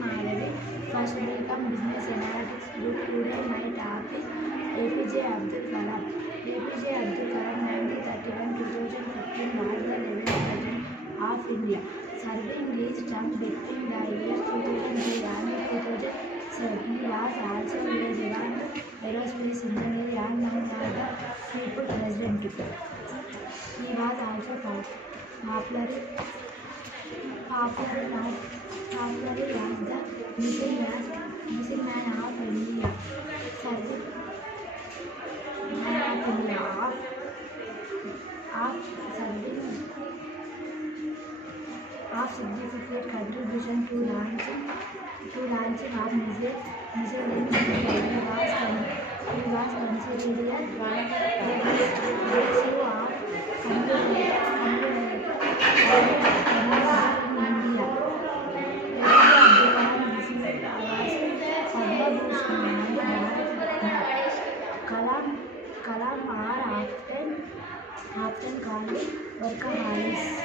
Madhavi first became business analytics group today might have been APJ Abdul Kalam. APJ Abdul Kalam 1931-2015 was the 11th President of India, serving his term between the years 2003 and 2007. He was also a renowned aerospace engineer and known as the People President. He was also popularly as the missing man of India. Serving man of India of serving of significant contribution to launching of missile engines. He was considered a progressive of computer Kalam are often called workaholis.